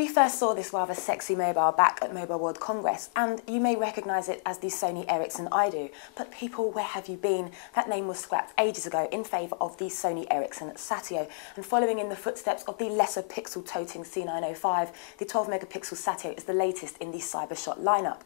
We first saw this rather sexy mobile back at Mobile World Congress, and you may recognise it as the Sony Ericsson I do. But people, where have you been? That name was scrapped ages ago in favour of the Sony Ericsson Satio, and following in the footsteps of the lesser pixel-toting C905, the 12-megapixel Satio is the latest in the Cybershot lineup.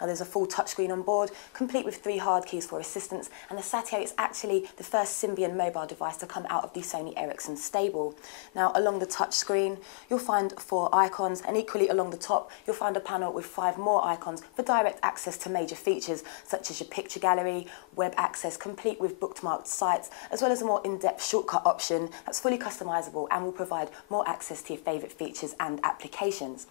Now, there's a full touchscreen on board, complete with 3 hard keys for assistance, and the Satio is actually the first Symbian mobile device to come out of the Sony Ericsson stable. Now, along the touchscreen, you'll find 4 icons, and equally along the top, you'll find a panel with 5 more icons for direct access to major features, such as your picture gallery, web access, complete with bookmarked sites, as well as a more in-depth shortcut option that's fully customizable and will provide more access to your favorite features and applications.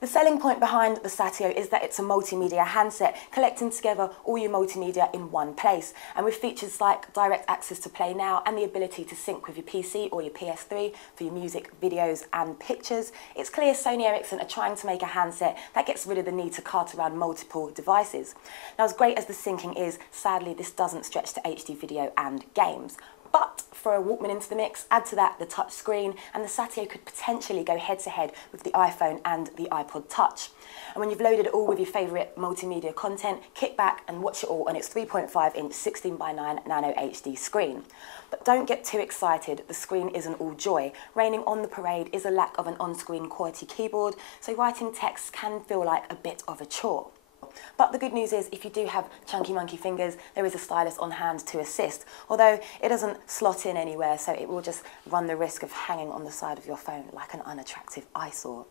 The selling point behind the Satio is that it's a multimedia handset, collecting together all your multimedia in one place. And with features like direct access to Play Now and the ability to sync with your PC or your PS3 for your music, videos and pictures, it's clear Sony Ericsson are trying to make a handset that gets rid of the need to cart around multiple devices. Now, as great as the syncing is, sadly this doesn't stretch to HD video and games. But throw a Walkman into the mix, add to that the touch screen, and the Satio could potentially go head-to-head with the iPhone and the iPod Touch. And when you've loaded it all with your favourite multimedia content, kick back and watch it all on its 3.5-inch 16:9 Nano HD screen. But don't get too excited, the screen isn't all joy. Reigning on the parade is a lack of an on-screen QWERTY keyboard, so writing text can feel like a bit of a chore. But the good news is, if you do have chunky monkey fingers, there is a stylus on hand to assist, although it doesn't slot in anywhere, so it will just run the risk of hanging on the side of your phone like an unattractive eyesore.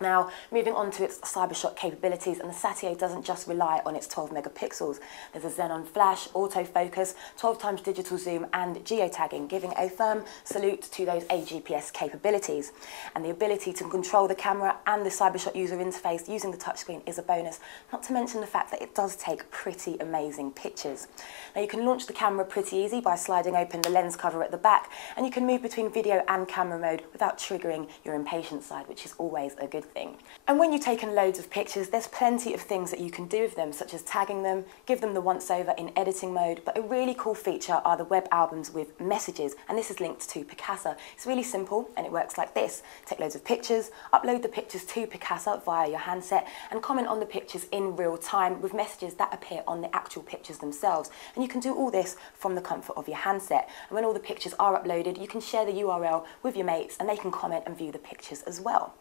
Now, moving on to its Cybershot capabilities, and the Satio doesn't just rely on its 12 megapixels. There's a xenon flash, autofocus, 12 times digital zoom and geotagging, giving a firm salute to those AGPS capabilities. And the ability to control the camera and the Cybershot user interface using the touchscreen is a bonus, not to mention the fact that it does take pretty amazing pictures. Now, you can launch the camera pretty easy by sliding open the lens cover at the back, and you can move between video and camera mode without triggering your impatient side, which is always a good thing. And when you've taken loads of pictures, there's plenty of things that you can do with them, such as tagging them, give them the once-over in editing mode, but a really cool feature are the web albums with messages, and this is linked to Picasa. It's really simple, and it works like this. Take loads of pictures, upload the pictures to Picasa via your handset, and comment on the pictures in real time with messages that appear on the actual pictures themselves. And you can do all this from the comfort of your handset. And when all the pictures are uploaded, you can share the URL with your mates, and they can comment and view the pictures as well.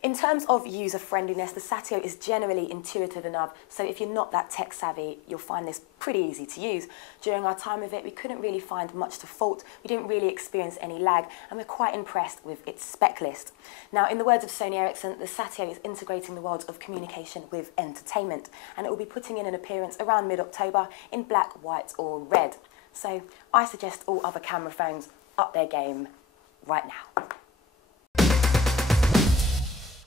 In terms of user friendliness, the Satio is generally intuitive enough, so if you're not that tech savvy, you'll find this pretty easy to use. During our time with it, we couldn't really find much to fault, we didn't really experience any lag, and we're quite impressed with its spec list. Now, in the words of Sony Ericsson, the Satio is integrating the worlds of communication with entertainment, and it will be putting in an appearance around mid-October in black, white or red. So I suggest all other camera phones up their game right now.